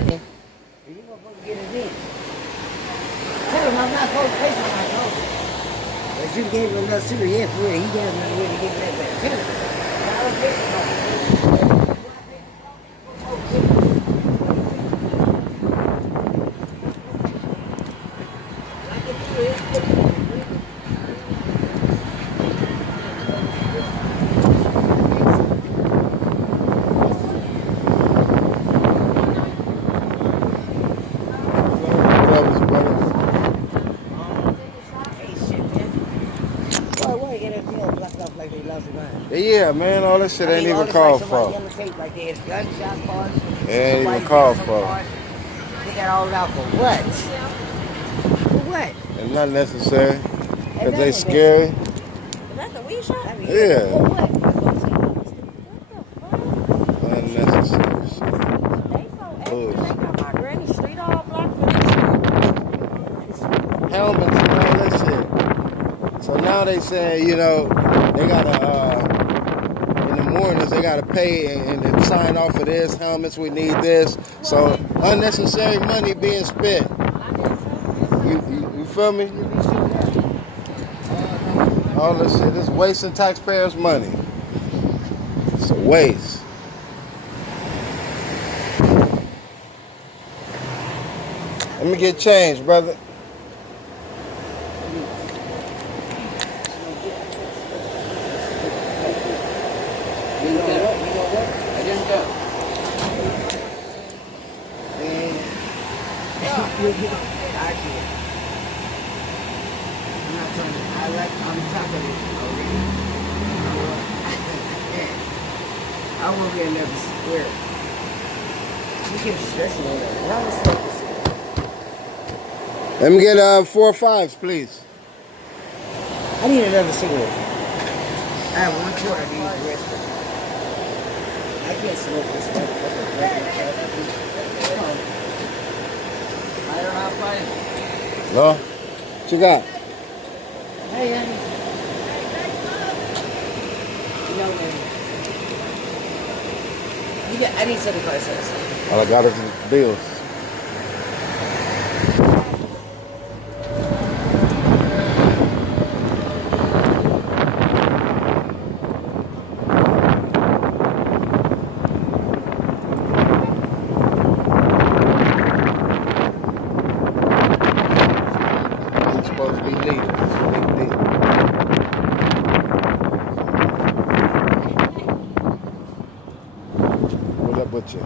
You gonna get it in. Tell him I'm not supposed to pay for my clothes. But you gave him another cigarette, yeah, for real. He gave him another way to get that back. Tell him. I was getting Yeah, man, all this shit ain't even called for. It ain't even called for. They got all out for what? For what? It's not necessary. Because they scary. Is that the weed shop? Yeah. For what? Unnecessary shit. They so extra. They got my granny street all blocked for this. Helmets and all that shit. So now they saying, you know, they gotta in the mornings they gotta pay and sign off for this, helmets, we need this. So unnecessary money being spent. You feel me? All this shit is wasting taxpayers' money. It's a waste. Let me get changed, brother. I won't get another square. You keep stressing on that. Let me get 4 5s, please. I need another cigarette. I have 1 quarter. I need the rest of it. I can't smoke this stuff. No? What you got? Hey, honey. You know, man. I need something for us. All I got is bills. You're supposed to be leaders. What's up with you?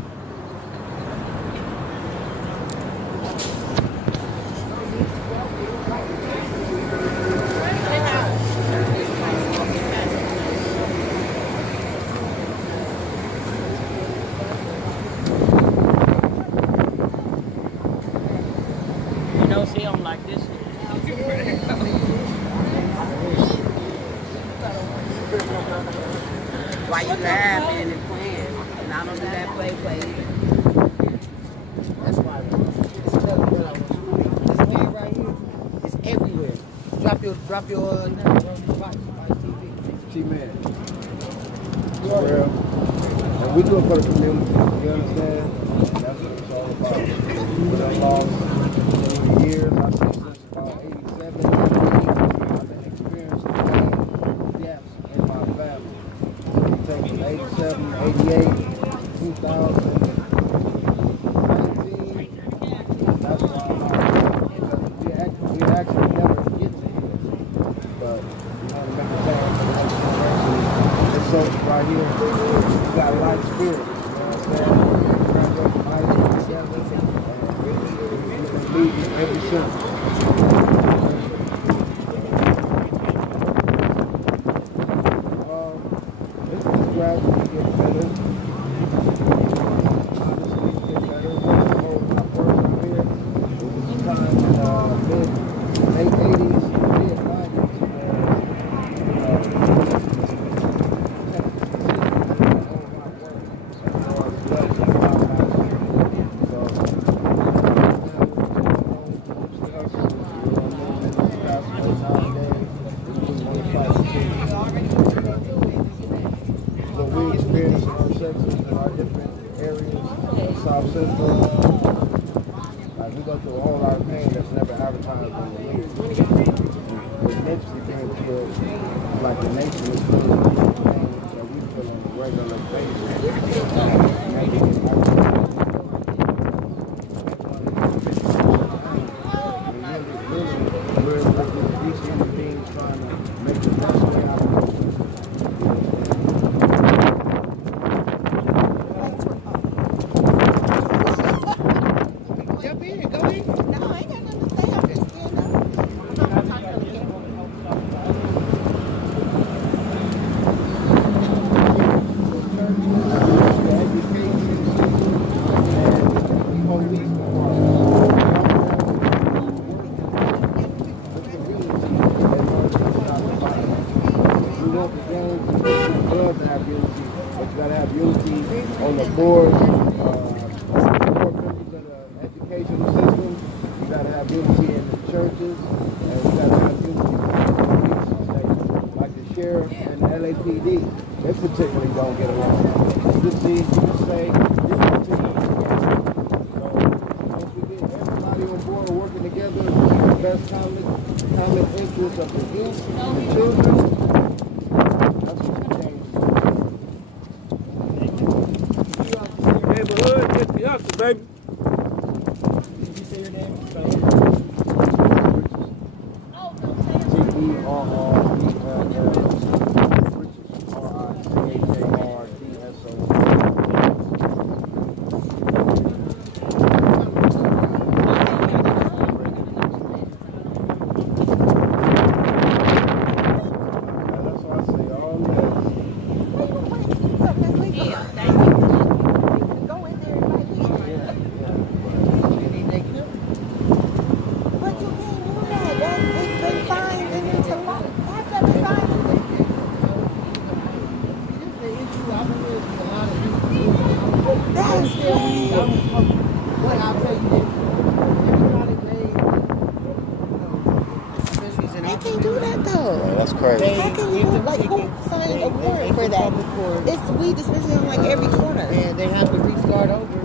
You know, she don't like this shit. Why you laughing and playing? And I don't do that play. That's why. This man right here is everywhere. Drop your device. T-Man. Well, and we do it for the community. You understand? That's what it's all about. But I lost so many years. I say since about 87. I've been experiencing pain, gaps in my family. It takes from 87, 88, 2019. That's why we actually never get to here. But we want to make a change for the next generation. This soldier right here, he got a light spirit. You know what I'm saying? Graduated from high school together. We've been leading ever since. This is gradually getting better. Honestly, it's getting better. Most of the whole top work out here, it was time in late 80s, mid 90s, Like we go through a whole lot of pain that's never advertised on the news. With Nipsey being killed, like the nation is feeling the pain that we feel on a regular basis. We're these human beings trying to make the best way out of it. Jump in, go in. No, I ain't got nothing to say. I'm just stand up. On the board, board members of the educational system, you got to have unity in the churches, and you got to have unity in the police station, like the sheriff and the LAPD. They particularly don't get along. You see, you can say, this particular state. So, once we get everybody on board working together, the best common interest of the youth and the children, that's what the change is. Neighborhood, get the usher, baby. Did you say your name? That's crazy. How can you, like, who signed a warrant for that? It's weed dispensary on like every corner. And they have to restart over,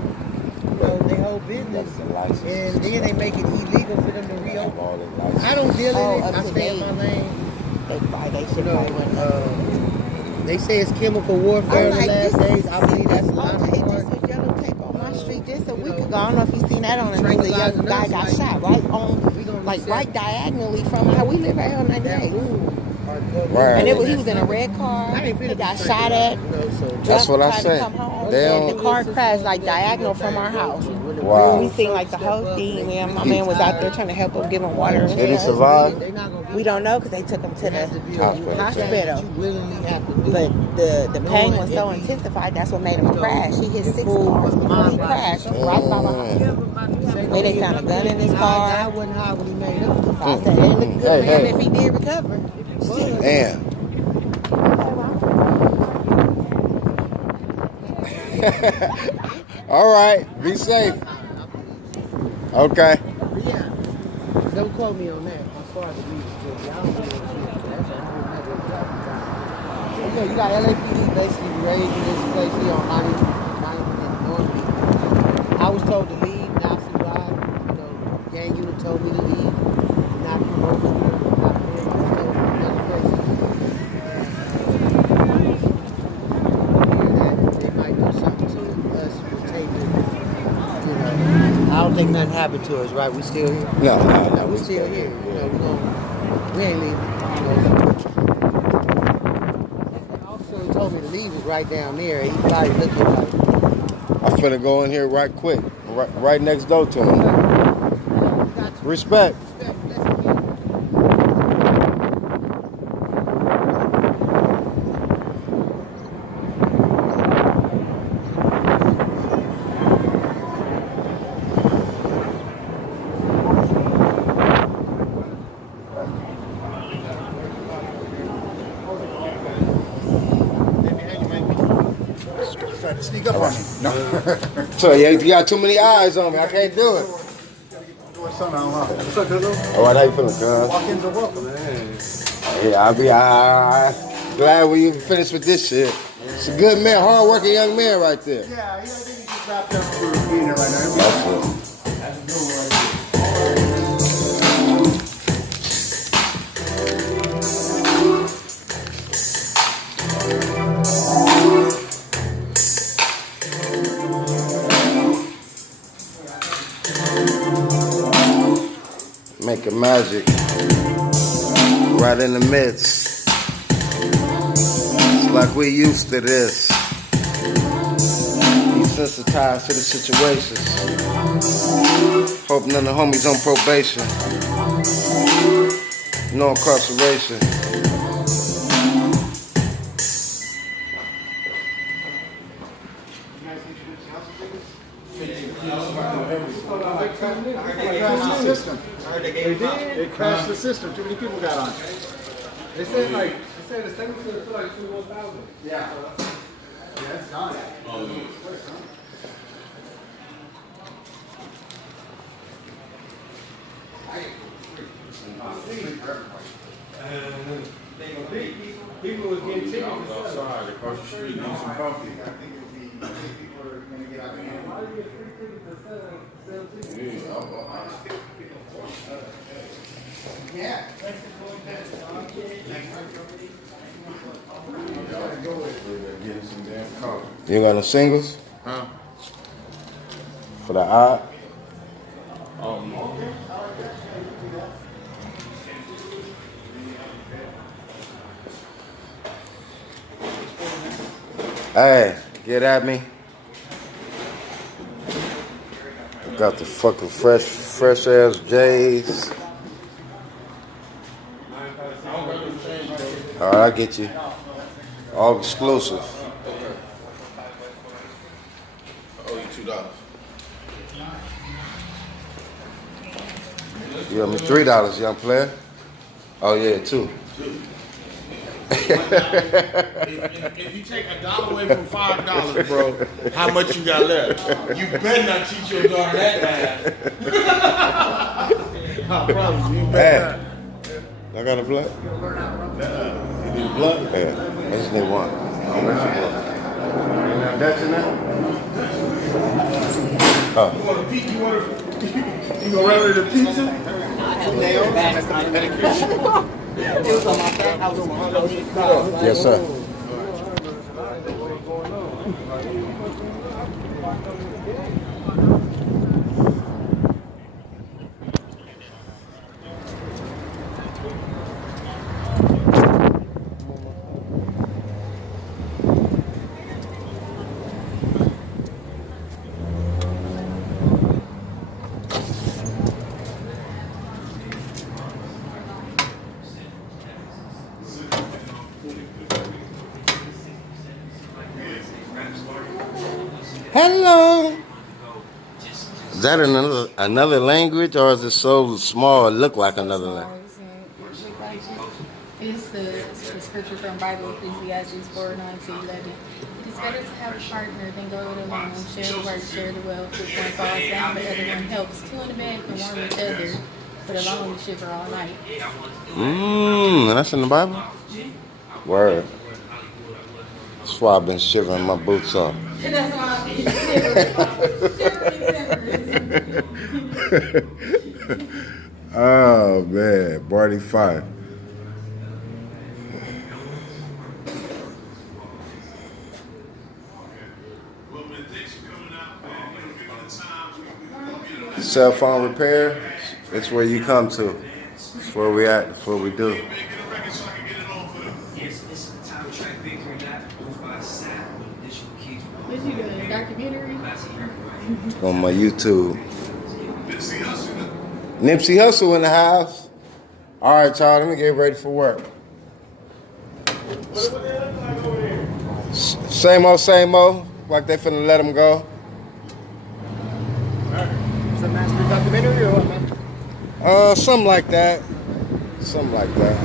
their whole business. And then they make it illegal for them to reopen. I don't deal in it. I stay in my lane. They say it's chemical warfare in the last days. I believe that's a lot of Just a yellow tape on my street just a week ago. I don't know if you seen that on the news. A young guy got shot right diagonally from how we live right here on 98. Right. And he was in a red car. He got shot at. That's what I said. And the car crashed like diagonal from our house. Wow. We seen like the whole thing. My man was out there trying to help him, give him water. Did he survive? We don't know because they took him to the hospital. But the pain was so intensified, that's what made him crash. He hit 6 cars before he crashed right by my house. Then they found a gun in his car. I wasn't high when he made up. I said, it looked good for him if he did recover. Damn. All right. Be safe. Okay. Yeah. Don't quote me on that. As far as the weed is, I don't know what that's a whole nother topic. Okay, you got LAPD basically raising this place here on 90 and Northby. I was told to leave, now see why. Gang unit told me to leave. Not come over here. Not here. I was told from another place. They might do something to us with taping. I don't think nothing happened to us, right? We still here? No, We still here. We ain't leaving. The officer who told me to leave was right down there. He probably looking like. I'm finna go in here right quick. Right next door to him. Respect. Sneak up on me. No. So yeah, you got too many eyes on me. I can't do it. What's up, man? What's up, cuz? All right, how you feeling, cuz? Walk-ins are welcome, man. Yeah, I'll be glad we finished with this shit. It's a good man, hard-working young man right there. Yeah, I think he's stop down for being here right now. That's it. That's a good one. Making magic right in the midst. It's like we used to this. Desensitized to the situations. Hope none of the homies on probation. No incarceration. They crashed the system. Too many people got on. They said the statement was like 21,000. Yeah. Yeah, that's done. People was getting tickets. Outside across the street, getting some coffee. I think people are going to get out of hand. Yeah. Getting some damn coffee. You got no singles? Huh? For the odd? Oh, no. Hey, get at me. I got the fucking fresh ass J's. Alright, I get you. All exclusive. I owe you $2. You owe me $3, young player. Oh yeah, $2. If you take $1 away from $5, bro, how much you got left? You better not teach your daughter that math. I promise you, better not. I got a blunt? You need a blunt? Yeah, I just need one. How much you want? Ain't that Dutch in there? Oh. You want a pizza? You gonna run with a pizza? It was on my back. I was on my Yes, sir. Hello. Is that another language, or is it so small it look like another language? It's the scripture from Bible, Ecclesiastes 4:9-11. It is better to have a partner than go it alone. Share the work, share the wealth. If one falls down, the other one helps. Two in the bed can warm each other, but alone we shiver all night. That's in the Bible? Word. That's why I've been shivering my boots off. And that's why I'm shivering. Oh man, Barny Fife. Cell phone repair, it's where you come to. It's where we at, it's what we do. What you doing? A documentary? On my YouTube. Nipsey Hussle in the house. All right, y'all, let me get ready for work. Same old, like they finna let him go. It's a master documentary or what, man? Something like that. Something like that.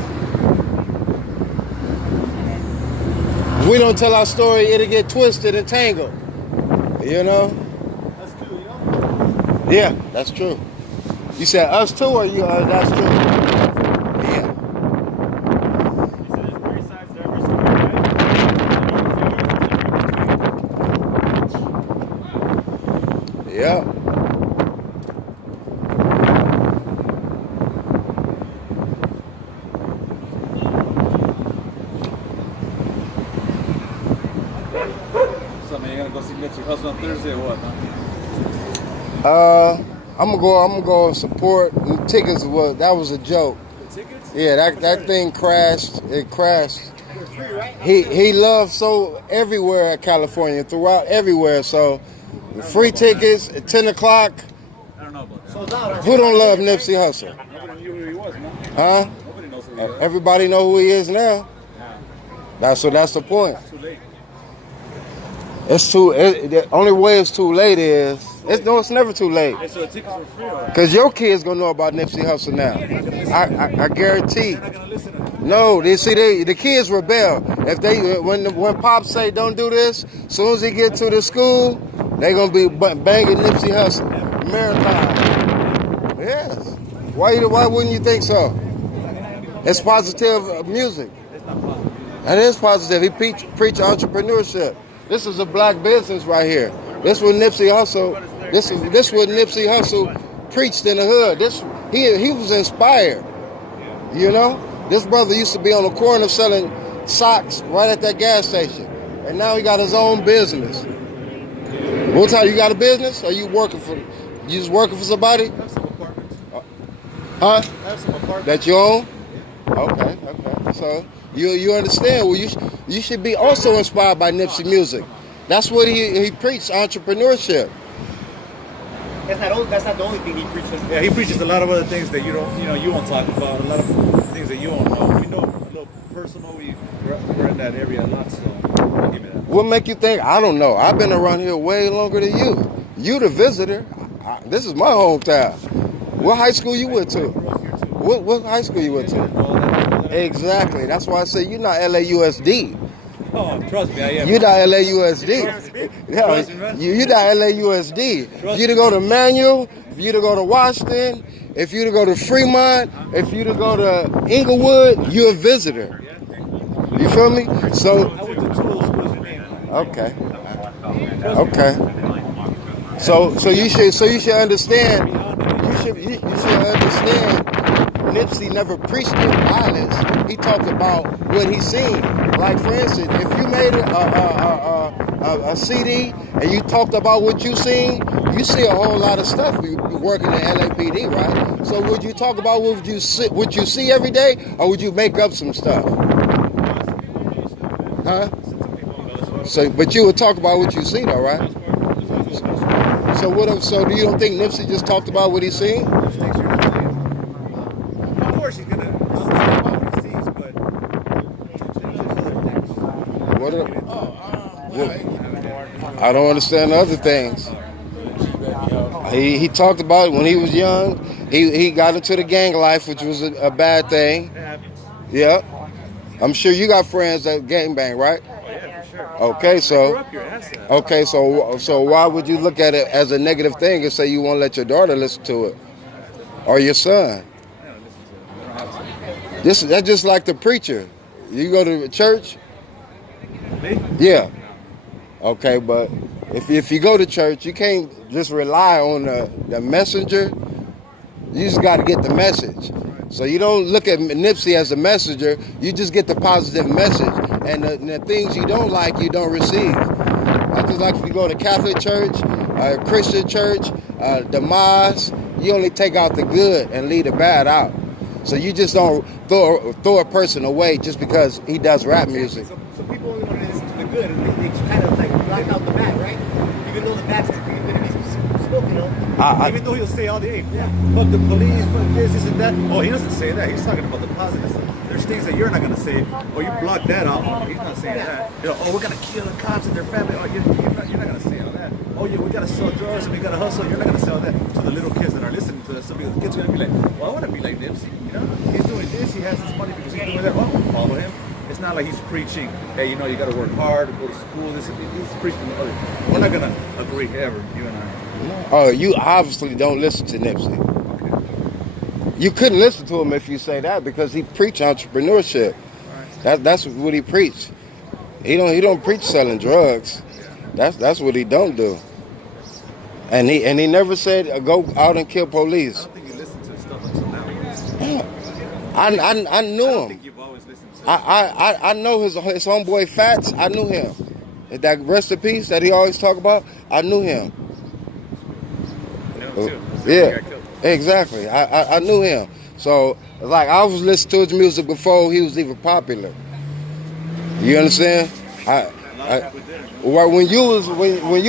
If we don't tell our story, it'll get twisted and tangled. You know? That's true, you know? Yeah, that's true. You said us too, or you? That's true. Yeah. He said there's three sides to every story, right? Thursday or what, man? I'm gonna go and support. The tickets that was a joke. The tickets? Yeah, that thing crashed. It crashed. He loves so everywhere at California, throughout everywhere. So free tickets at 10 o'clock. I don't know about that. Who don't love Nipsey Hussle? Nobody knew who he was, man. Huh? Nobody knows who he was. Everybody know who he is now. That's the point. Too late. The only way it's too late is it's never too late. Hey, so the tickets were free, or? Cause your kids gonna know about Nipsey Hussle now. I guarantee. They're not gonna listen to him. No, the kids rebel. If when Pop say don't do this, as soon as he get to the school, they gonna be banging Nipsey Hussle. Marathon. Yes. Why wouldn't you think so? It's positive music. It's not positive. That is positive. He preach entrepreneurship. This is a black business right here. This what Nipsey Hussle. This what Nipsey Hussle preached in the hood. He was inspired. You know, this brother used to be on the corner selling socks right at that gas station, and now he got his own business. What time you got a business? Or you just working for somebody? I have some apartments. Huh? I have some apartments. That you own? Okay. So you understand? Well, you should be also inspired by Nipsey music. That's what he preached, entrepreneurship. That's not the only thing he preaches. Yeah, he preaches a lot of other things that you won't talk about. A lot of things that you won't know. We know a little personal. We're in that area a lot, so I'll give you that. What make you think? I don't know. I've been around here way longer than you. You the visitor. This is my hometown. What high school you went to? What high school you went to? Exactly. That's why I say you're not LAUSD. Oh, trust me, I am. You're not LAUSD. Trust me, man. You're not LAUSD. If you to go to Manual, if you to go to Washington, if you to go to Fremont, if you to go to Inglewood, you're a visitor. You feel me? So. I went to two old schools in Maine. Okay. So you should understand. You should understand. Nipsey never preached in violence. He talked about what he seen. Like for instance, if you made a CD and you talked about what you seen, you see a whole lot of stuff. You working in LAPD, right? So would you talk about what you see every day, or would you make up some stuff? Huh? So, but you would talk about what you see, though, right? So do you don't think Nipsey just talked about what he seen? Of course he's gonna talk about what he sees, but I don't understand the other things. He talked about it when he was young. He got into the gang life, which was a bad thing. Yeah. I'm sure you got friends that gang bang, right? Oh yeah, for sure. Okay, so why would you look at it as a negative thing and say you won't let your daughter listen to it or your son? That's just like the preacher. You go to church? Me? Yeah. Okay, but if you go to church, you can't just rely on the messenger. You just got to get the message. So you don't look at Nipsey as a messenger. You just get the positive message. And the things you don't like, you don't receive. That's just like if you go to Catholic church, Christian church, the mosque, you only take out the good and leave the bad out. So you just don't throw a person away just because he does rap music. So people only want to listen to the good, and they kind of like block out the bad, right? Even though the bad's going to be spoken of. Even though he'll say all the fuck the police, fuck this and that. Oh, he doesn't say that. He's talking about the positives. There's things that you're not gonna say. Oh, you block that out. Oh, he's not saying that. Oh, we're gonna kill the cops and their family. Oh, you're not gonna say all that. Oh, yeah, we gotta sell drugs and we gotta hustle. You're not gonna sell that to the little kids that are listening to us. So the kids are gonna be like, well, I want to be like Nipsey. You know, he's doing this. He has this money because he's doing that. Oh, follow him. It's not like he's preaching, hey, you gotta work hard, go to school. He's preaching. We're not gonna agree ever, you and I. Oh, you obviously don't listen to Nipsey. You couldn't listen to him if you say that because he preached entrepreneurship. That's what he preached. He don't preach selling drugs. That's what he don't do. And he never said go out and kill police. I don't think you listen to stuff until now. I knew I him. don't think you've always listened to I know his homeboy Fats. I knew him. that rest in peace that he always talk about, I knew him. Yeah, exactly. I knew him. So, like, I was listening to his music before he was even popular. You understand? When you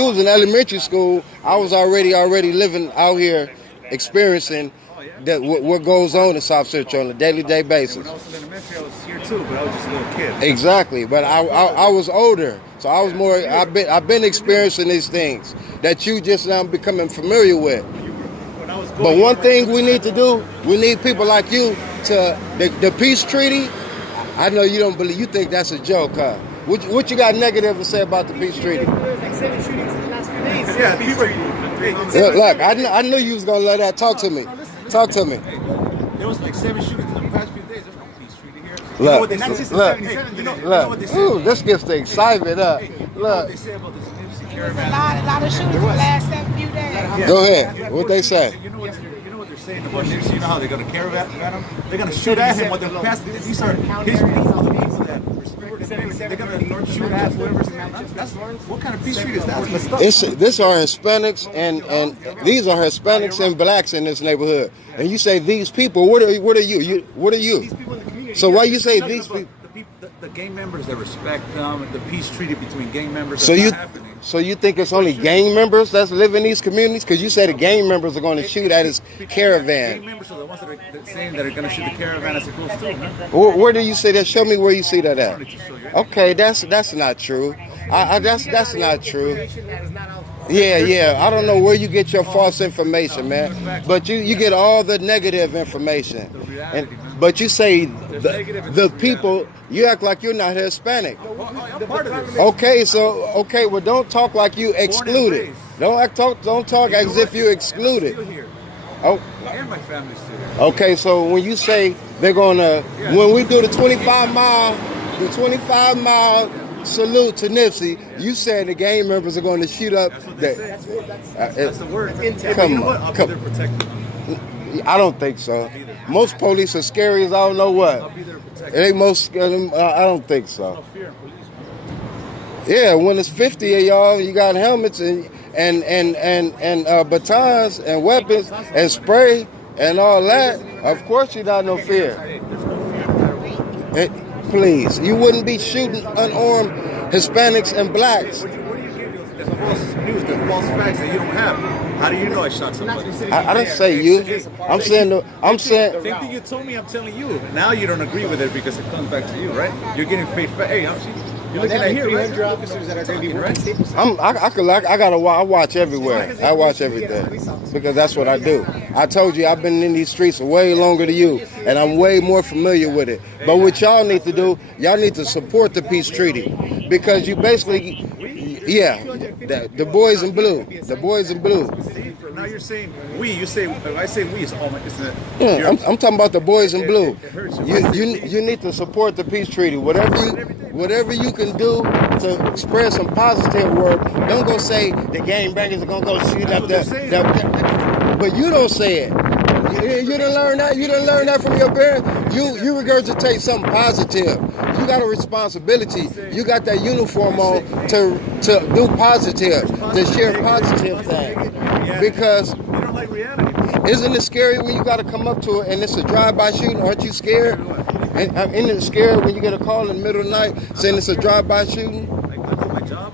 was in elementary school, I was already living out here, experiencing that what goes on in Souf-SinTro on a daily basis. When I was in elementary, I was here too, but I was just a little kid. Exactly, but I was older, so I was more. I've been experiencing these things that you just now becoming familiar with. But one thing we need to do, we need people like you to the peace treaty. I know you don't believe. You think that's a joke, huh? What you got negative to say about the peace treaty? Yeah, people. Look, I knew you was gonna let that talk to me. Talk to me. There was like 7 shootings in the past few days. There's no peace treaty here. Look, look. Ooh, this gets the excitement up. Look. What they say about this Nipsey There's a caravan. lot of shootings in the last 7 days. Go ahead. What they say? You know what they're saying about Nipsey? You know how they're gonna caravan him? They're gonna shoot at him when they're past. These are his people, the people that respect him. They're gonna shoot at whoever. What kind of peace treaty is that? These are Hispanics and these are Hispanics and blacks in this neighborhood. And you say these people. What are you? What are you? So why you say these people? The gang members that respect them, the peace treaty between gang members. So you think it's only gang members that's live in these communities? Because you say the gang members are going to shoot at his caravan. Gang members are the ones that are saying that are going to shoot the caravan as it goes through. Where do you say that? Show me where you see that at. Okay, that's not true. That's not true. Yeah. I don't know where you get your false information, man. But you get all the negative information. But you say the people, you act like you're not Hispanic. Okay, well don't talk like you excluded. Don't talk as if you excluded. Oh. And my family's still here. Okay, so when you say they're gonna, when we do the 25 mile salute to Nipsey, you said the gang members are going to shoot up. That's the word. Come on. I don't think so. Most police are scary as I don't know what. I don't think so. Yeah, when it's 50 of y'all, you got helmets and batons and weapons and spray and all that. Of course, you got no fear. Please, you wouldn't be shooting unarmed Hispanics and blacks. What do you give the false news, the false facts that you don't have? How do you know I shot somebody? I didn't say you. I'm saying. Same thing you told me, I'm telling you. Now you don't agree with it because it comes back to you, right? You're getting fake facts. Hey, you're looking at here, right? officers that are going to be working. I watch everywhere. I watch everything because that's what I do. I told you I've been in these streets way longer than you, and I'm way more familiar with it. But what y'all need to do, y'all need to support the peace treaty because you basically, the boys in blue, the boys in blue. Now you're saying we. You say if I say we, it's all. I'm talking about the boys in blue. You need to support the peace treaty. Whatever you can do to spread some positive word. Don't go say the gangbangers are gonna go shoot up but you don't say it. You didn't learn that. You didn't learn that from your parents. You regurgitate something positive. You got a responsibility. You got that uniform on to do positive, to share positive things. Because you don't like reality. Isn't it scary when you got to come up to it and it's a drive-by shooting? Aren't you scared? And isn't it scary when you get a call in the middle of the night saying it's a drive-by shooting? I do my job.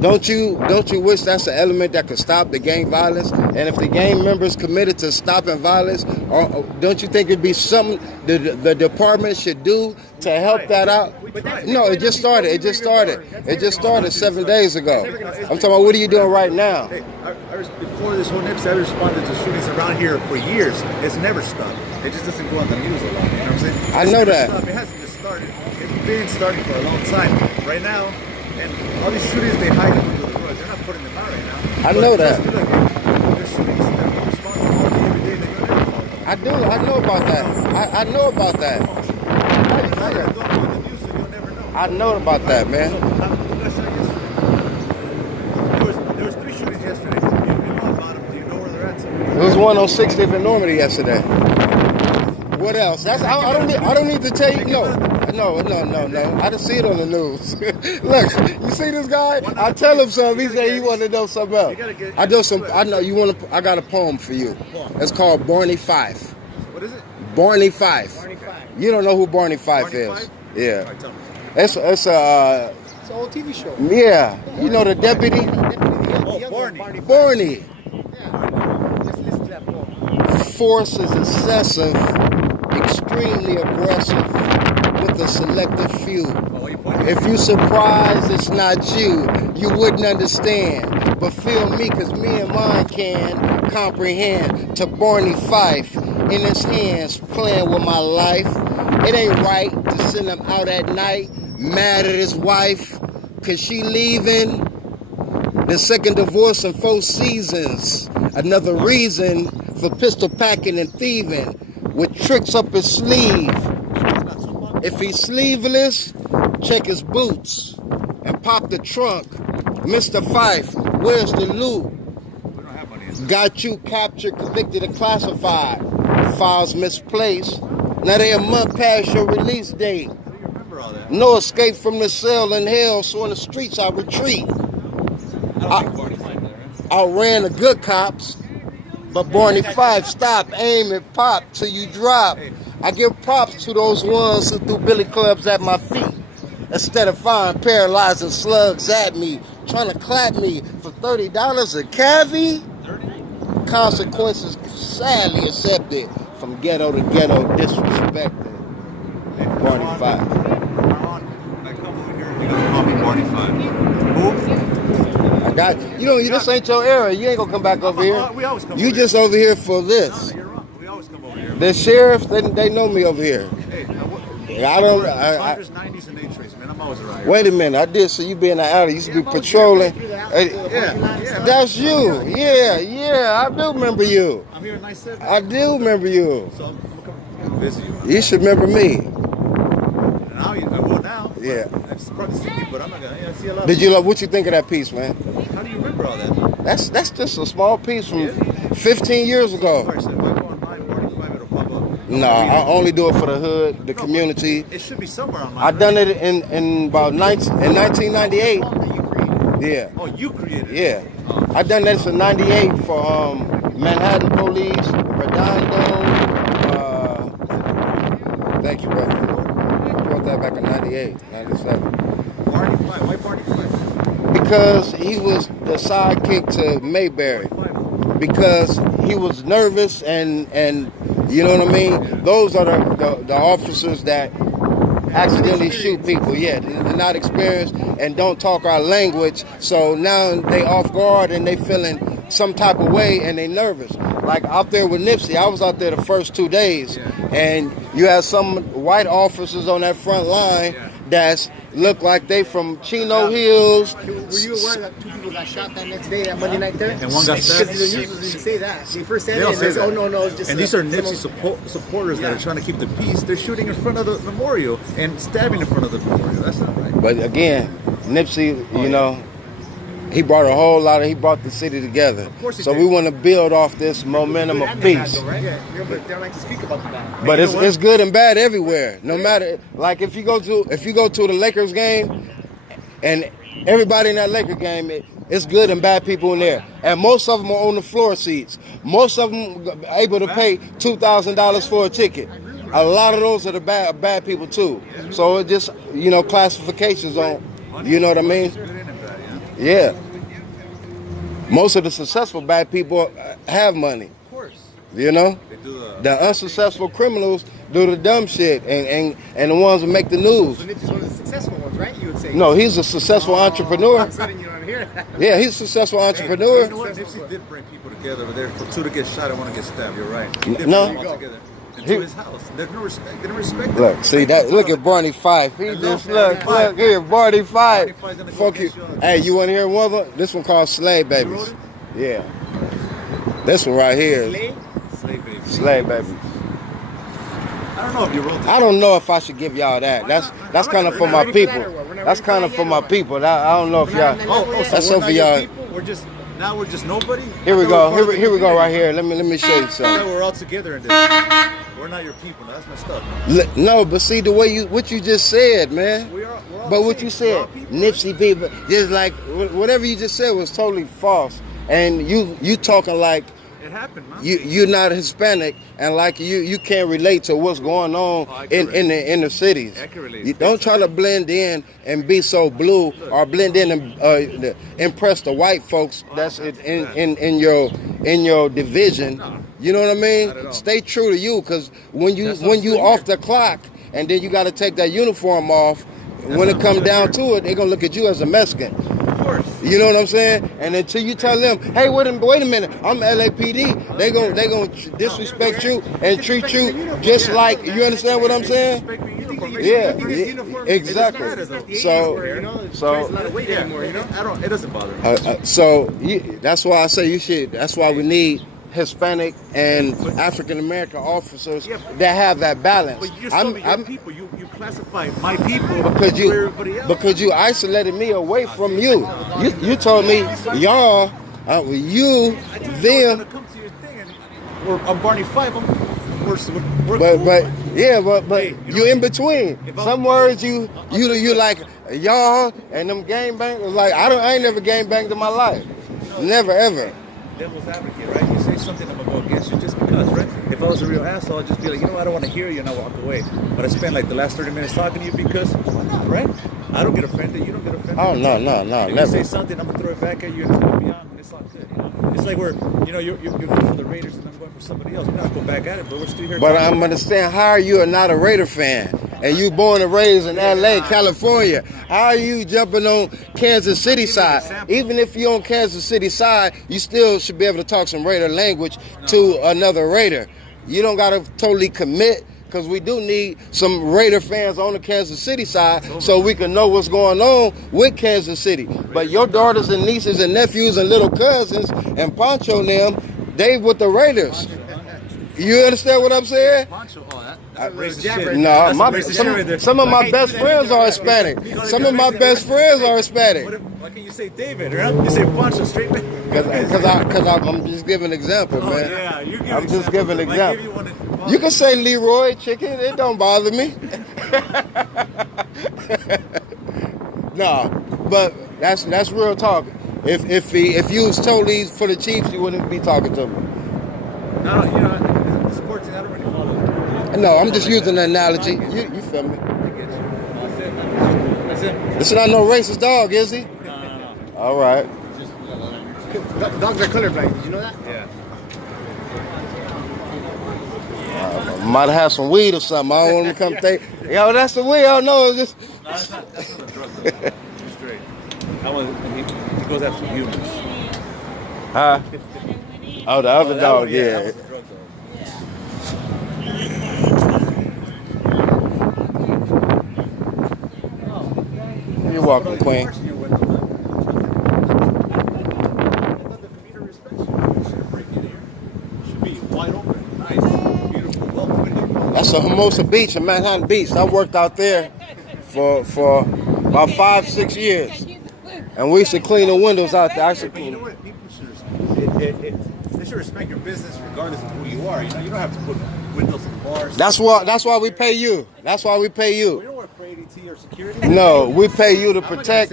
Don't you wish that's an element that could stop the gang violence? And if the gang members committed to stopping violence, or don't you think it'd be something the department should do to help that out? No, it just started. It just started 7 days ago. I'm talking about what are you doing right now? Before this whole Nipsey, I responded to shootings around here for years. It's never stopped. It just doesn't go on the news a lot. You know what I'm saying? I know that. It hasn't just started. It's been starting for a long time. Right now, and all these shootings, they hide them under the rug. They're not putting them out right now. I know that. There's shootings that are responsible every day. I know about that. I know about that. I know about that, man. There was 3 shootings yesterday. You know about them. Do you know where they're at? There was one on 60th and Normandy yesterday. What else? I don't need to tell you. No. No. I done see it on the news. Look, you see this guy? I tell him something. He say he want to know something else. I do some. I know you want to. I got a poem for you. It's called Barny Fife. What is it? Barny Fife. Barny Fife. You don't know who Barny Fife Barny is? Fife? Yeah. All right, tell me. It's It's an old TV show. yeah. You know the deputy Barney. Barney. Yeah. Let's listen to that poem. Force is excessive, extremely aggressive, with a selective few. Oh, you pointing? If you surprised it's not you, you wouldn't understand. But feel me, cause me and mine can comprehend. To Barny Fife, in his hands, playing with my life. It ain't right to send him out at night, mad at his wife, cause she leaving. The second divorce in 4 seasons. Another reason for pistol packing and thieving, with tricks up his sleeve. If he's sleeveless, check his boots and pop the trunk. Mr. Fife, where's the loot? We don't have money in there. Got you captured, convicted, and classified. Files misplaced. Now they a month past your release date. How do you remember all that? No escape from the cell in hell, so in the streets I retreat. I don't think Barney Fife there, right? Outran the good cops, but Barny Fife, stop, aim, and pop till you drop. I give props to those ones who threw billy clubs at my feet instead of firing paralyzing slugs at me, trying to clap me for $30 a cavie. 30? Consequences sadly accepted, from ghetto to ghetto, disrespected. Barny Fife. When I come over here, you gotta call me Barney Fife. Who? I got you. You know, this ain't your era. You ain't gonna come back over here. We always come You over just over here for this. No, you're wrong. We always come over here. The sheriff, they know me over here. Hey, I don't. Hundreds, 90s, and 8 trace, man. I'm always around here. Wait a minute. I did see you be in the alley. You used to be patrolling. Hey, Yeah. that's you. Yeah. I do remember you. I'm here at night 7. I do remember you. So I'm gonna come visit you. You should remember me. Now you well now. Yeah. I've probably seen you, but I'm not gonna. Yeah, I see a lot. Did you love what you think of that piece, man? How do you remember all that? That's just a small piece from 15 years ago. Sorry, so if I go online, Barney Fife, it'll pop up. No, I only do it for the hood, the community. It should be somewhere online. I done it in about 1998. Yeah. Oh, you created it. Yeah. Oh. I done that in '98 for Manhattan Police, Redondo. Thank you, brother. I wrote that back in '98, '97. Barney Fife. Why Barney Fife? Because he was the sidekick to Mayberry. Because he was nervous and you know what I mean? Those are the officers that accidentally shoot people. Yeah, they're not experienced and don't talk our language. So now they off guard and they feeling some type of way and they nervous. Like out there with Nipsey, I was out there the first 2 days, and you had some white officers on that front line that's look like they from Chino Hills. Were you aware that 2 people got shot that next day, that Monday night there? And one got stabbed? Because the news didn't say that. They first said They it, don't and say they said, that. oh no, it's just. And these are Nipsey supporters that are trying to keep the peace. They're shooting in front of the memorial and stabbing in front of the memorial. That's not right. But again, Nipsey, you know, he brought a whole lot of, he brought the city together. Of course he So did. we want to build off this momentum of peace. Right? Yeah, they don't like to speak about the bad. But it's good and bad everywhere. No matter, like if you go to the Lakers game, and everybody in that Laker game, it's good and bad people in there, and most of them are on the floor seats. Most of them are able to pay $2,000 for a ticket. A lot of those are the bad people too. So it just, you know, classifications on, you know what I mean? Good and bad, yeah. Yeah. Most of the successful bad people have money. Of course. You know? They do The unsuccessful criminals do the dumb shit, and the ones that make the news. So Nipsey's one of the successful ones, right? You would say. No, he's a successful entrepreneur. I'm saying, you know, I'm here. Yeah, he's a successful You entrepreneur. know what? Nipsey did bring people together over there for 2 to get shot and 1 to get stabbed. You're right. He did No. bring them all together. Into his house. There's no respect. They don't respect him. Look, see that? Look at Barny Fife. He just look here, Barny Fife. Fuck you. Hey, you want to hear one? This one called Slave Babies. Yeah. This one right here. Slave baby. Slave Babies. I don't know if you wrote this. I don't know if I should give y'all that. That's kind of for my people. That's kind of for my people. I don't know if y'all. Oh, so That's we're so not for your y'all. people? Now we're just nobody? Here we I thought go. were part of the Here we go community. right here. Let me show you I thought something. we're all together in this. We're not your people. No, that's messed up. No, but see the way what you just said, man. We're all But the what same. you said, Nipsey people, just like whatever you just said was totally false. And you talking like It happened, man. you're not Hispanic, and like you can't relate to what's going on in the inner cities. I can relate. You don't try to blend in and be so blue, or blend in and impress the white folks that's in your division. No. You know what I Not at mean? all. Stay true to you, because when you off the clock, and then you got to take that uniform off. When it comes down to it, they're gonna look at you as a Mexican. Of course. You know what I'm saying? And until you tell them, hey, wait a minute, I'm LAPD, they gonna disrespect you and treat you just like, you understand what I'm saying? Yeah, exactly. So It doesn't bother me. that's why I say that's why we need Hispanic and African American officers that have that balance. But you just told me your people. You classify my people because everybody else. because you isolated me away from you. You told me y'all, you, them. I'm Barny Fife. We're But you in between. Some words you like y'all and them gangbangers. Like I ain't never gangbanged in my life. Never ever. Devil's advocate, right? You say something, I'm gonna go against you just because, right? If I was a real asshole, I'd just be like, I don't want to hear you, and I walk away. But I spend like the last 30 minutes talking to you because why not, right? I don't get offended, you don't get offended. Oh no, If never. you say something, I'm gonna throw it back at you, and it's gonna be on, and it's all good. It's like you're going for the Raiders, and I'm going for somebody else. We're not going back at it, but we're still here. But I'm understand, how are you not a Raider fan? And you born and raised in LA, California. How are you jumping on Kansas City side? Even if you're on Kansas City side, you still should be able to talk some Raider language to another Raider. You don't got to totally commit, because we do need some Raider fans on the Kansas City side so we can know what's going on with Kansas City. But your daughters and nieces and nephews and little cousins and Pancho and them, they with the Raiders. You understand what I'm saying? No, some of my best friends are Hispanic. Some of my best friends are Hispanic. Why can't you say David, right? You say Pancho straight man. Because I'm just giving an example, man. Yeah, you're giving I'm just giving an example. example. You can say Leroy Chicken, it don't bother me. No, but that's real talk. If you was totally for the Chiefs, you wouldn't be talking to me. No, sports team, I don't really follow. No, I'm just using an analogy. You feel me? That's it. This is not no racist dog, is he? No. All right. Dogs are colorblind. Did you know that? Yeah. Might have some weed or something. I don't want him to come think, yo, that's the weed. I don't know. It's just. No, that's not a drug, though. You're straight. He goes after humans. Huh? Oh, the other dog, That yeah. was a drug dog. You're welcome, Queen. That's a Hermosa Beach in Manhattan Beach. I worked out there for about 5-6 years. And we used to clean the windows out there. I used to But you clean. know what? People should they should respect your business regardless of who you are. You don't have to put windows in bars. That's why we pay you. That's why we pay We you. don't work for ADT or security. No, we pay you to protect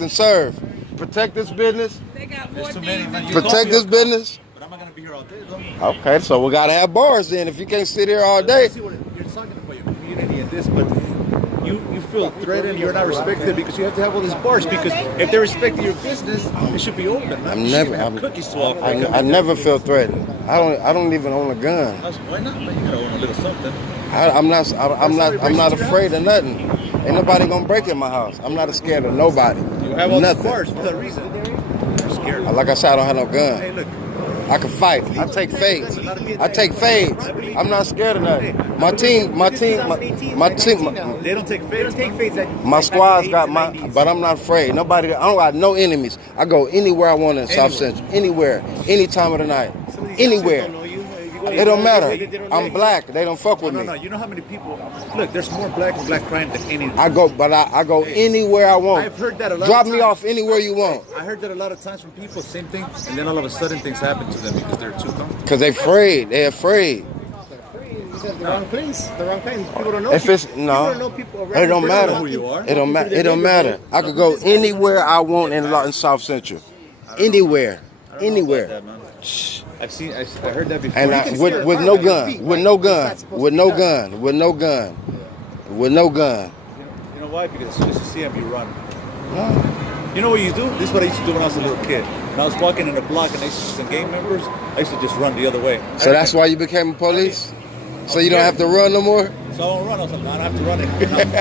and serve. Protect this business. There's too many, man. You Protect call me, this I'll business. But I'm not gonna be here all day, though. Okay, so we gotta have bars then. If you can't sit here all day. See what you're talking about your community and this, but you feel threatened. You're not respected because you have to have all these bars. Because if they're respecting your business, it should be open. Man. You shouldn't have cookies to offer. I never feel threatened. I don't even own a gun. Why not? You gotta own a little something. I'm not afraid of nothing. Ain't nobody gonna break in my house. I'm not scared of nobody. You have all these Nothing. bars for that reason. You're scared. Like I said, I don't have no gun. Hey, look. I can fight. I take fades. I take fades. I'm not scared of nothing. My team. They don't take fades. My squad's got but I'm not afraid. Nobody. I don't got no enemies. I go anywhere I want in South Central. Anywhere. Any time of the night. Anywhere. It don't matter. I'm black. They don't fuck with me. No. You know how many people? Look, there's more black crime than any. I go anywhere I want. I've heard that a lot. Drop of me times. off anywhere you want. I heard that a lot of times from people, same thing, and then all of a sudden things happen to them because they're too comfortable. Cause they afraid. They afraid. You said the wrong place. The wrong place. People don't know. If it's People no, don't know people around. it don't People matter. know who you are. It don't matter. It don't matter. I could go anywhere I want in Souf-SinTro. Anywhere, anywhere. I heard that before. And with no gun, with no gun, with no gun, with no gun, with no gun. You know why? Because just to see him, you run. You know what you do? This is what I used to do when I was a little kid. When I was walking in the block and I used to see some gang members, I used to just run the other way. So that's why you became a police? So you don't have to run no more? So I don't run. I was like, no, I don't have to run it.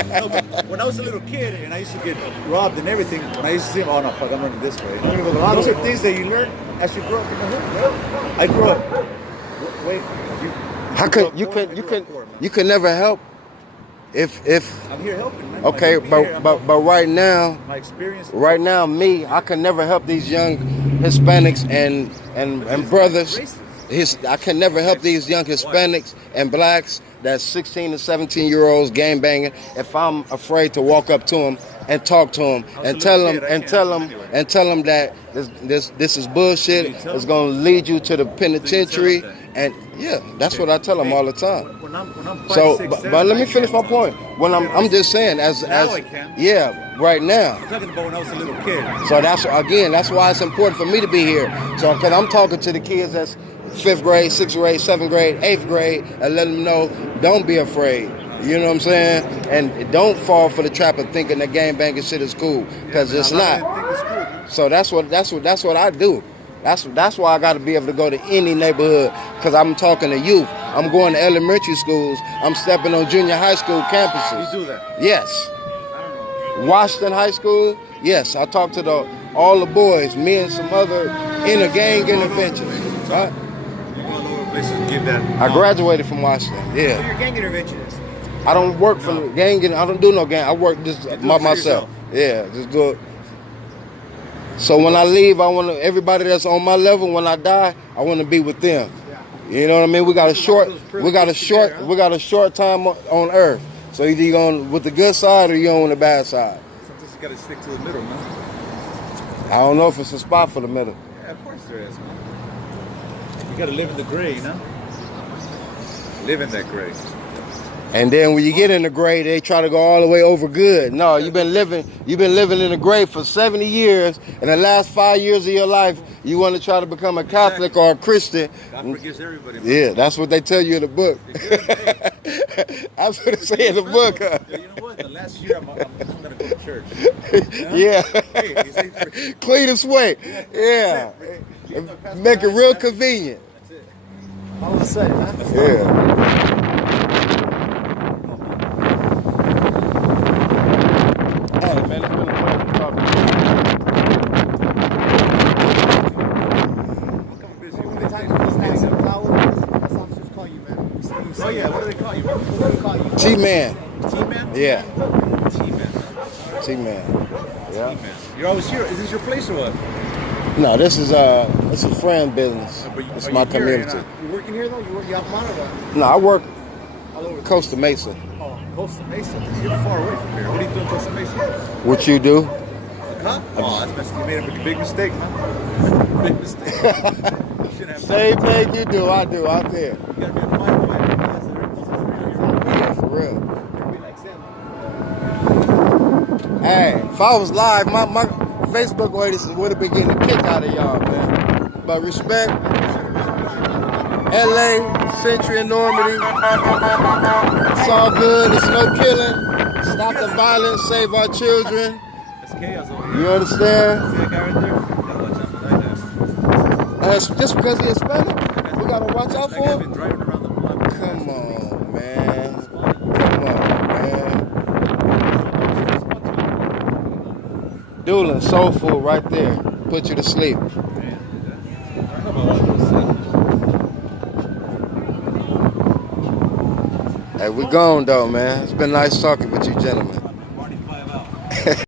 No, but when I was a little kid and I used to get robbed and everything, when I used to see him, oh no, fuck, I'm running this way. Those are things that you learn as you grow up in the hood. I grew up. Wait, you could never help if I'm here helping, man. okay, but right now, my experience. right now, I can never help these young Hispanics and brothers. I can never help these young Hispanics and blacks that's 16 and 17-year-olds gang banging if I'm afraid to walk up to them and talk to them and tell them that this is bullshit. It's gonna lead you to the penitentiary, and yeah, that's what I tell them all the time. So, but let me finish my point. When I'm just saying yeah, right now. I'm talking about when I was a little kid. So that's why it's important for me to be here. So because I'm talking to the kids that's 5th grade, 6th grade, 7th grade, 8th grade, and let them know, don't be afraid. You know what I'm saying? And don't fall for the trap of thinking that gang banging shit is cool, because it's not. So that's what I do. That's why I got to be able to go to any neighborhood, because I'm talking to youth. I'm going to elementary schools. I'm stepping on junior high school campuses. You do that? Yes. Washington High School. Yes, I talk to all the boys, me and some other inner gang interventions. Right? I graduated from Washington. Yeah. So you're a gang interventionist. I don't work for the gang. I don't do no gang. I work just myself. Yeah, just do it. So when I leave, I want everybody that's on my level. When I die, I want to be with them. You know what I mean? We got a short time on Earth. So either you're going with the good side or you're on the bad side. Sometimes you got to stick to the middle, man. I don't know if it's a spot for the middle. Yeah, of course there is, man. You got to live in the gray, you know? Live in that gray. And then when you get in the gray, they try to go all the way over good. No, you've been living in the gray for 70 years, and the last 5 years of your life, you want to try to become a Catholic or a Christian. God forgives everybody, man. Yeah, that's what they tell you in the book. That's what they say in the book. You know what? The last year, I'm going to go to church. Yeah. Hey, cleanest way. Yeah. Make it real convenient. That's it. All of a sudden, huh? Yeah. Hey, man, it's been a pleasure talking to you. Oh yeah, what do they call you? What do they call you? T-Man. T-Man? Yeah. T-Man. T-Man. Yeah. T-Man. You're always here. Is this your place or what? No, this is it's a friend business. It's my community. You working here though? You work out Monica? No, I work All over Costa Mesa. Oh, Costa Mesa. You're far away from here. What are you doing, Costa Mesa? What you do? Huh? Oh, that's messed. You made a big mistake, man. Big mistake. You shouldn't have. Same thing you do, I do out there. You gotta be a firefighter. Yeah, for real. Be like Sam. Hey, if I was live, my Facebook audience would have been getting a kick out of y'all, man. But respect, LA, Century, and Normandy. It's all good. It's no killing. Stop the violence. Save our children. That's chaos over here. You understand? See that guy right there? Gotta watch out for that guy. Just because he's Hispanic, we gotta watch out That for guy him. been driving around the block. Come on, man. Come on, man. Doolin, soul food right there. Put you to sleep. Hey, we gone though, man. It's been nice talking with you gentlemen. Barny Fife out.